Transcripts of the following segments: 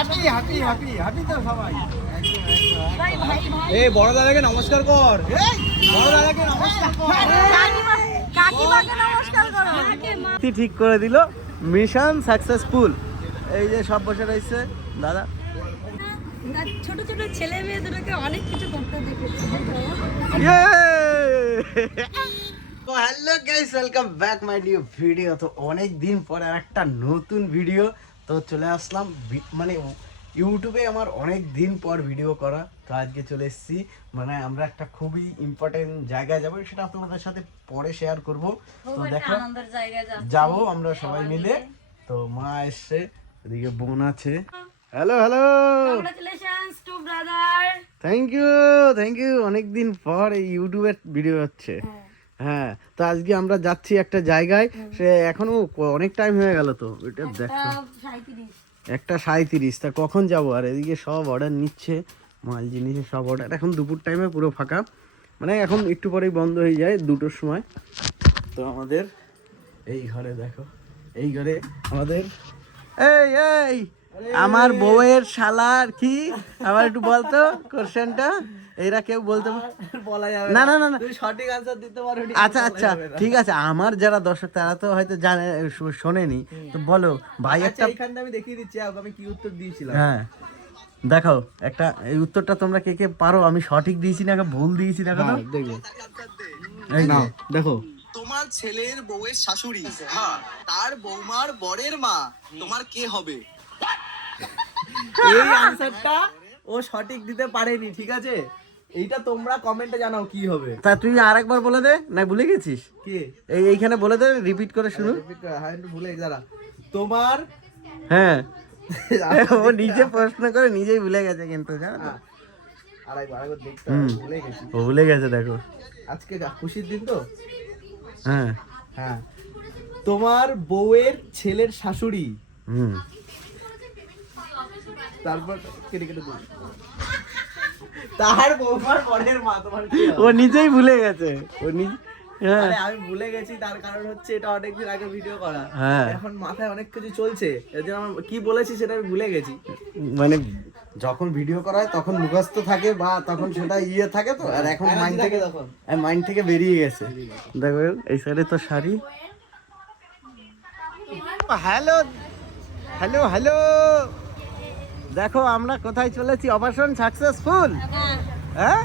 Happy happy happy happy তো সবাই। ভাই ভাই ভাই। এই বড় দাদাকে নমস্কার কর। বড় দাদাকে নমস্কার কর। কাকিমা কাকিমাকে নমস্কার করো। কাকিমা। কি ঠিক করে দিল। Mission successful. এই যে সব বসে রয়েছে। দাদা। ছোট ছোট ছেলে মেয়ে দুটোকে অনেক কিছু করতে দেখেছি। তো hello guys welcome back my new video তো অনেক দিন পরে একটা নতুন ভিডিও তো চলে আসলাম মানে ইউটিউবে আমার অনেক দিন পর ভিডিও করা। তো আজকে চলে এসেছি। মানে আমরা একটা খুবই ইম্পর্টেন্ট জায়গায় যাব সেটা তোমাদের সাথে পরে শেয়ার করব। তো দেখো যাব আমরা সবাই মিলে। তো মা এসছে এদিকে বোন আছে। Hello hello thank you thank you অনেকদিন পর এই ইউটিউবের ভিডিও হচ্ছে। হ্যাঁ তো আজকে আমরা যাচ্ছি একটা জায়গায়। সে এখনও অনেক টাইম হয়ে গেল তো এটা দেখো। একটা সাঁত্রিশ তা কখন যাব? আর এদিকে সব অর্ডার নিচ্ছে মাল জিনিসের সব অর্ডার এখন দুপুর টাইমে পুরো ফাঁকা। মানে এখন একটু পরেই বন্ধ হয়ে যায় দুটোর সময়। তো আমাদের এই ঘরে দেখো এই ঘরে আমাদের এই এই আমার বউয়ের শালার কি? আবার একটু বলতো কোশ্চেনটা এরা কেউ বলতে পারে বলা যাবে না না। না না তুই সঠিক আনসার দিতে পারো আচ্ছা আচ্ছা ঠিক আছে। আমার যারা দর্শক তারা তো হয়তো জানে শোনেনি। তো বলো ভাই আচ্ছা একটা এইখানটা আমি দেখিয়ে দিচ্ছি আমি কি উত্তর দিয়েছিলাম? হ্যাঁ। দেখো একটা এই উত্তরটা তোমরা কে কে পারো আমি সঠিক দিয়েছি না ভুল দিয়েছি দেখো তো দেখো। এই দেখো। তোমার ছেলের বউয়ের শাশুড়ি হ্যাঁ তার বৌমার বরের মা তোমার কে হবে? এই আনসারটা ও সঠিক দিতে পারেনি ঠিক আছে? এইটা তোমরা কমেন্টে জানাও কি হবে। তা তুই আরেকবার বলে দে না ভুলে গেছিস? কি? এই এইখানে বলে দে রিপিট করে শুনুন। হ্যাঁ ভুলে গেছি, দাঁড়া। তোমার হ্যাঁ। ও নিজে প্রশ্ন করে নিজেই ভুলে গেছে কিন্তু জানো আরেকবার আরেকবার দেখতে ভুলে গেছি। ভুলে গেছে দেখো। আজকে খুশির দিন তো? হ্যাঁ। হ্যাঁ। তোমার বউয়ের ছেলের শাশুড়ি। হুম। তারপর কেটে কেটে দিই। তার বৌমার পরের মা তোমার ও নিজেই ভুলে গেছে। ও নিজে হ্যাঁ। আমি ভুলে গেছি তার কারণ হচ্ছে এটা অনেকদিন আগে ভিডিও করা। হ্যাঁ। এখন মাথায় অনেক কিছু চলছে এর জন্য আমার কি বলেছি সেটা আমি ভুলে গেছি। মানে যখন ভিডিও করা হয় তখন মুখস্থ থাকে বা তখন সেটা ইয়ে থাকে তো আর এখন মাইন্ড থেকে তখন। মাইন্ড থেকে বেরিয়ে গেছে। দেখো এই সাইডে তো শাড়ি। Hello hello hello. দেখো আমরা কোথায় চলেছি? Operation successful? হ্যাঁ।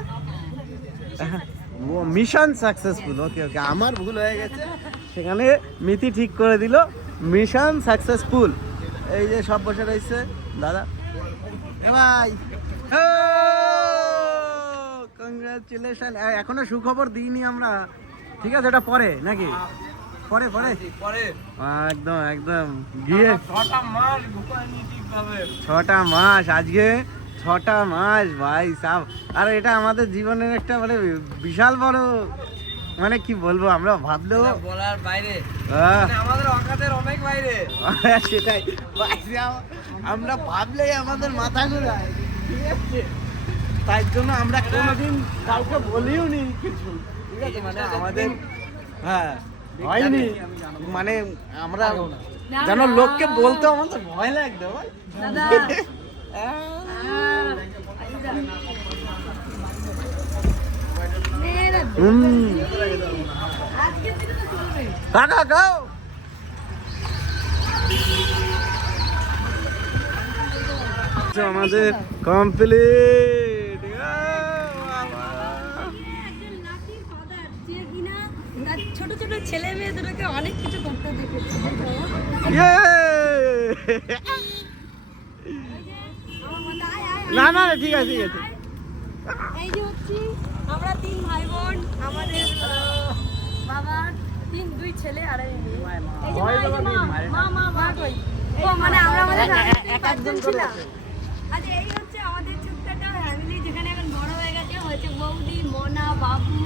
Mission successful. ওকে ওকে আমার ভুল হয়ে গেছে। সেখানে মিতি ঠিক করে দিল মিশন সাকসেসফুল। এই যে সব বসে রয়েছে দাদা। এ ভাই কংগ্রাচুলেশন এখনও সুখবর দিইনি আমরা। ঠিক আছে এটা পরে নাকি? পরে পরে। পরে। একদম একদম। গিয়ে ছটা মাস ঠিকভাবে। ছটা মাস আজকে ছটা মাস ভাই সাব। আর এটা আমাদের জীবনের একটা মানে বিশাল বড় মানে কি বলব আমরা ভাবলেও বলার বাইরে। মানে আমাদের অকাতের অনেক বাইরে। সেটাই। আমরা ভাবলেই আমাদের মাথা ঘুরায় ঠিক আছে? তাই জন্য আমরা কোনোদিন কাউকে বলিও নি কিছু। ঠিক আছে? মানে আমাদের হ্যাঁ। হয়নি। মানে আমরা যেন লোককে বলতে আমাদের ভয় লাগতো কাকা আমাদের কমপ্লিট ছোট ছেলে মেয়ে দুটোকে অনেক কিছু করতে দেখেছি। না না ঠিক আছে ঠিক আছে এই যে হচ্ছি আমরা তিন ভাই বোন আমাদের বাবার তিন দুই ছেলে আর এই মেয়ে। মা, এই যে মা, মা, মা, মা কই? ও মানে আমরা আমাদের পাঁচজন ছিলাম। আচ্ছা এই হচ্ছে আমাদের ছোট্ট একটা ফ্যামিলি যেখানে এখন বড় হয়ে গেছে হয়েছে বৌদি মোনা বাবু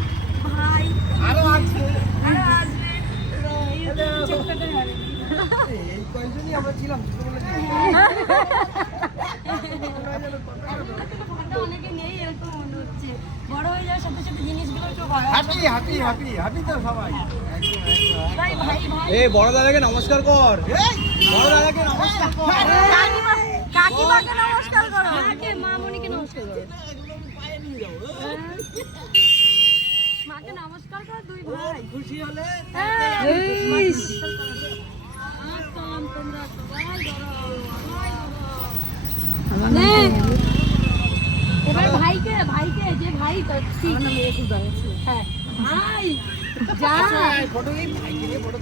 বড় দাদাকে নমস্কার কর। নমস্কার কর। মাকে নমস্কার কর দুই ভাই। খুশি হলে এবার ভাইকে ভাইকে যে ভাই হ্যাঁ ভাই যা পড়তে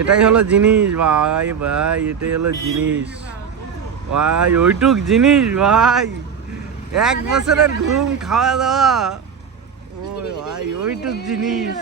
এটাই হলো জিনিস, ভাই ভাই, এটাই হলো জিনিস। ভাই, ওইটুক জিনিস, ভাই। এক বছরের ঘুম, খাওয়া দাওয়া। ওই ভাই, ওইটুক জিনিস।